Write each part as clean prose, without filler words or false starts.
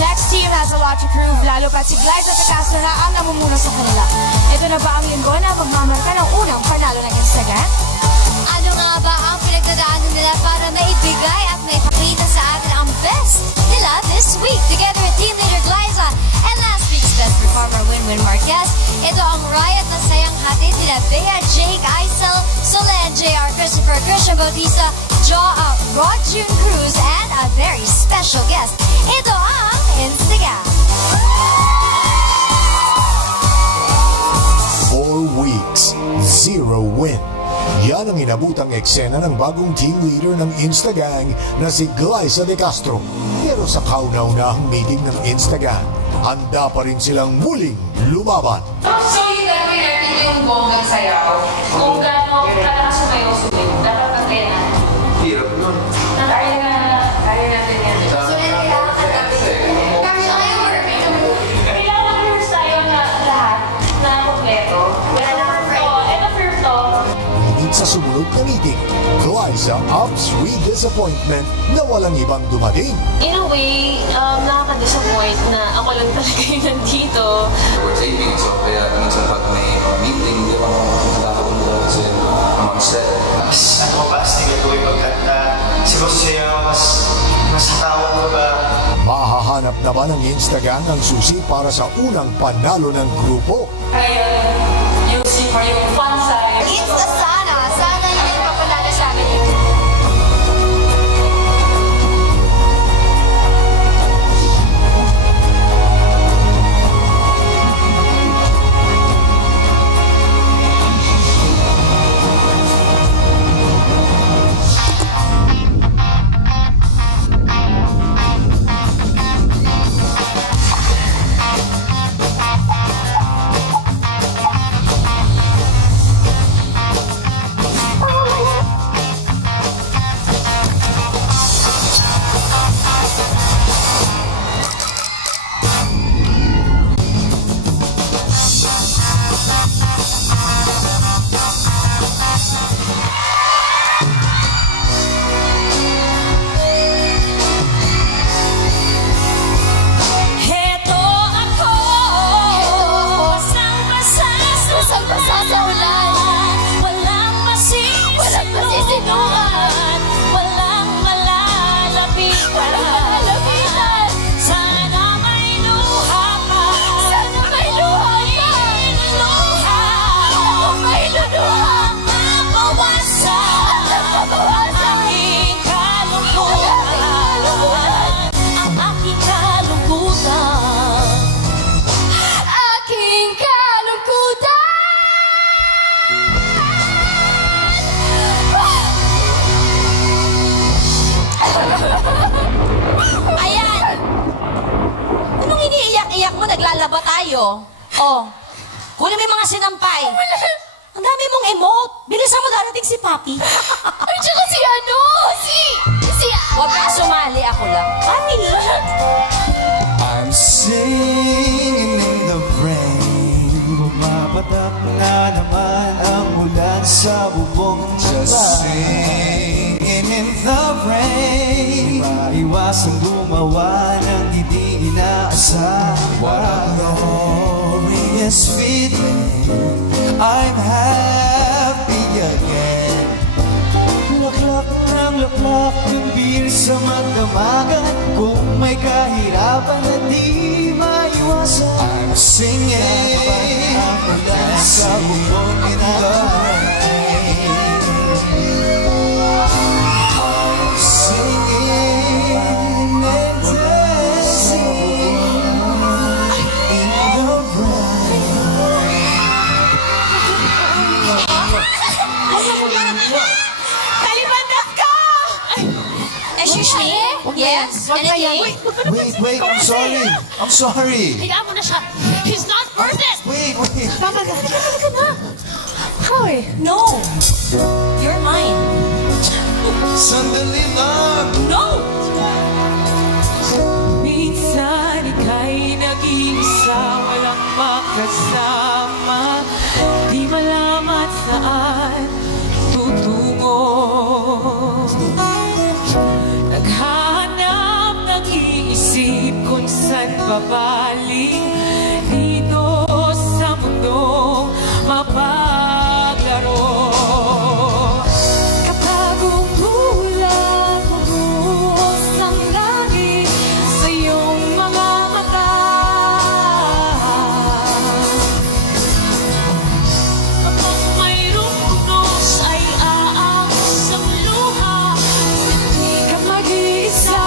next team has a lot to prove, lalo pat si Glyza De Castro na ang namumuno sa kanila. Ito na ba ang linggo na magmamarka ng unang panalo ng Instagram? Ano nga ba ang pinagdadaanan nila para maibigay at maipakita sa atin ang best nila this week? Together with team leader Glyza and last week's best performer Winwin Marquez, ito ang riot na sayang hatid nila Bea, Jake, Aisel, Solen, JR, Christopher, Christian Bautista, Rod June Cruz, and a very special guest. Ito ang Instagram. 4 weeks, 0 win. Yan ang inabutang eksena ng bagong team leader ng Instagang na si Glyza De Castro. Pero sa kauna-unahang meeting ng Instagang, handa pa rin silang muling lumaban. So yung gagawin natin yung bonggang sayaw. Kung gano'n ka sumayaw, dapat pag-kaya natin. Hirap nun. Kaya natin yan. So, Kailangan first tayo na lahat na kompleto. Ito first to. Ngunit sa sumunod na meeting, Glyza ups re-disappointment na walang ibang dumating. In a way, nakaka-disappoint na ako lang talaga yung nandito. We're taping, so kaya minsan pag may meeting, di ba nakakapunta kasi mag-set. Ako pa, sige ko yung pagkanta. Siguro siya mas tawag ko ba? Mahahanap na ba ng Instagang ang susi para sa unang panalo ng grupo? Kaya yung for yung fun side. Insta sana yung papanalo sa amin. Naglalaba tayo. Oh, kunin mo yung mga sinampay. Ang dami mong emote. Bilisan mo darating si Papi. At saka si Huwag kang sumali, ako lang. Papi. I'm singing in the rain. Bumapatak na naman ang ulan sa bubong ng Just singing in the rain. Maiwasang gumawa ng hindi inaasahan. What a glorious feeling. I'm happy again. Laklak ng laklak ng beer sa magdamagan. Kung may kahirapan na di maiwasan, I'm singing sa bubong ng rain. I'm singing and dancing in the Kalibandas ka! Excuse me? Yes? Anything? Wait, I'm sorry. Hayaan mo na siya. He's not worth it. Wait. Talaga na. Hoy, no. You're mine. Sandali lang. No! Minsan ika'y nag-iisa, walang makasama. Di malamat saan tutungo. Naghahanap, nag-iisip kung saan babaling dito sa mundong mapaglaro. Kapag umulan, bubuhos ang langit sa iyong mga mata. Kapag mayroong unos ay aangos ang luha, hindi ka mag-iisa.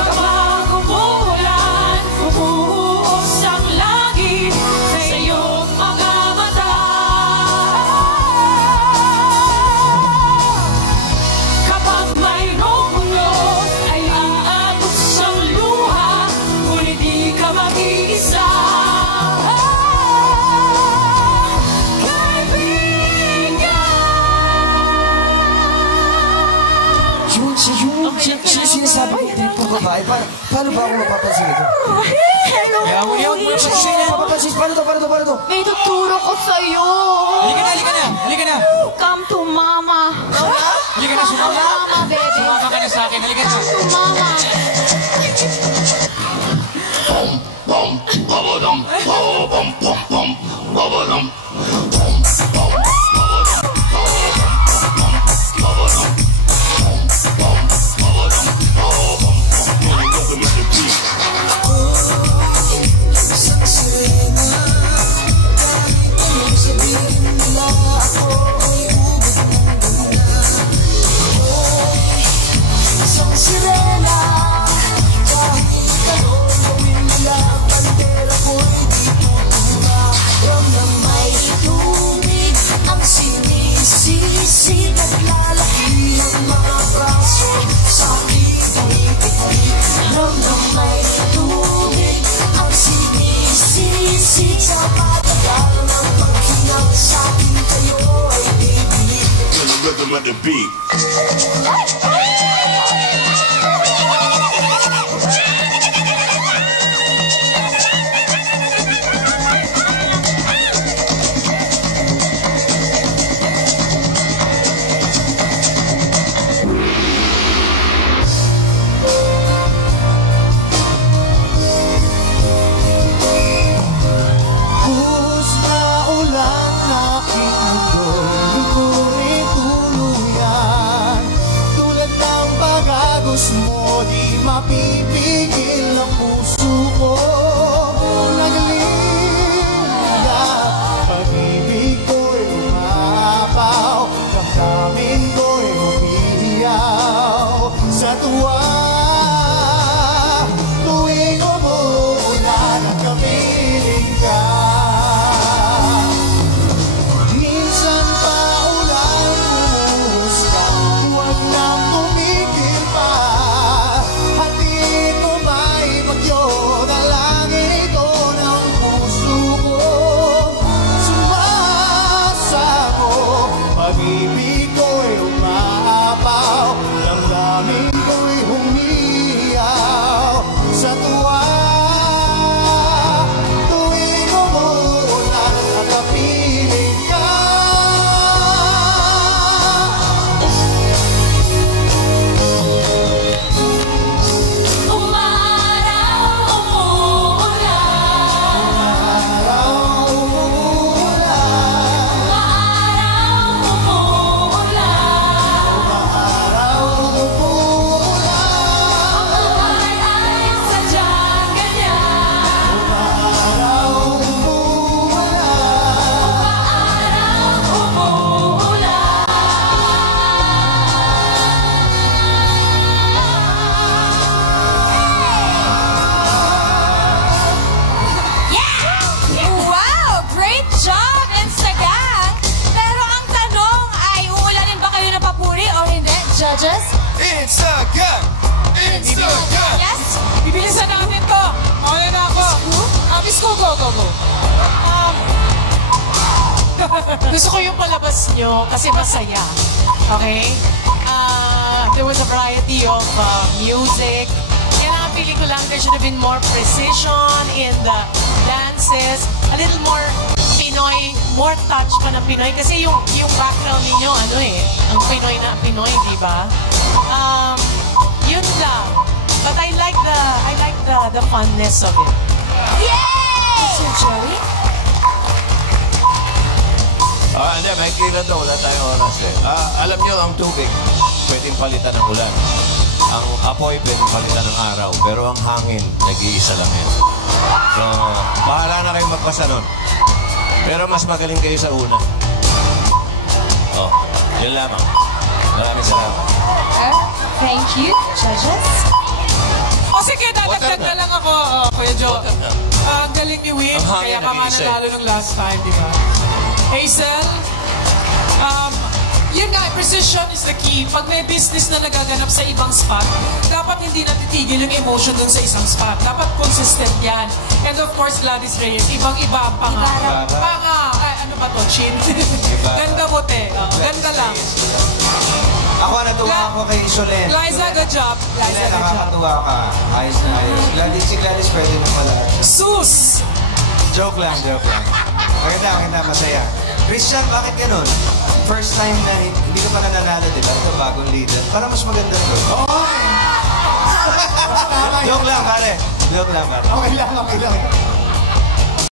Kapag umulan, bubuhos ang langit sa iyong mga mata. Kapag mayroong unos ay aangos ang luha, ngunit di ka mag-iisa. Siya sinasabi, hindi po babae. Paano ba ako mapapansin ito? Mapapansin, paano to? May tuturo ko sa'yo. Halika na. Come to mama. Halika na, sumama. Mama, baby. Sumama ka na sa akin, halika na. Mama. Rhythm of the beat. Buhos na ulan na aking mundo'y lumuhin tuluyan. Tulad ng pag-agos mo, di mapipigil ang puso ko. Nagalinda, pag-ibig ko'y umapaw, damdamin ko'y umiiyaw sa tuwa. Tuwing umuulan, nagkapiling ka. Minsan pa ulan, bumuhos ka, huwag nang tumigil pa. Hatid mo ba'y bagyo, dalangin ito ng puso ko. Sumasako, pag-ibig ko'y umaapaw, damdamin ko'y humiyaw sa tuwa. Tuwing umuulan, nakapiling ka. Umaraw, umuulan. Araw umuulan, Umaraw, umuulan. araw umuulan, Buhay ay sadyang ganyan. araw umuulan. Umaraw, umuulan. Wow! Great job, Instagang! Pero ang tanong ay, uulanin ba kayo ng papuri o hindi, judges? It's a gun! It's a gun! Yes? Bibilisan natin to. Mauna na ako. Miss Go, go. Gusto ko yung palabas nyo kasi masaya. Okay? There was a variety of music. Kaya napili ko lang, there should have been more precision in the dances. A little more Pinoy, more touch pa ng Pinoy. Kasi yung background ninyo, ano eh, ang Pinoy na Pinoy, di ba? Yun lang. But I like the funness of it. Yay! Sir Joey? Hindi, may clear na wala tayong oras eh. Alam nyo, ang tubig, pwedeng palitan ng ulan. Ang apoy, pwedeng palitan ng araw. Pero ang hangin, nag-iisa lang yan. So, bahala na kayong magpasa nun. Pero mas magaling kayo sa una. Oh, yun lamang. Maraming salamat. Thank you, judges. O sige, dadagdag na lang ako, Kuya Joe. Ang galing ni Win, Ang hangin kaya ka nga nag-iisa. nanalo ng last time, di ba? Hazel, yun nga, precision is the key. Pag may business na nagaganap sa ibang spot, dapat hindi natitigil yung emotion dun sa isang spot. Dapat consistent yan. And of course, Gladys Reyes, ibang-iba ang panga. Ano ba to? Chin? Ganda bote. Ganda lang. Ako natuwa ako kay Solen. Liza, good job. Liza, good job. Nakakatuwa ka. Ayos na ayos. Gladys, si Gladys pwede na pala. Sus! Joke lang. Maganda, masaya. Christian, bakit ganun? First time na hindi ka pa nananalo, di ba? Ito, bagong leader. Para mas maganda to. Oo. Joke lang, pare. Okay lang.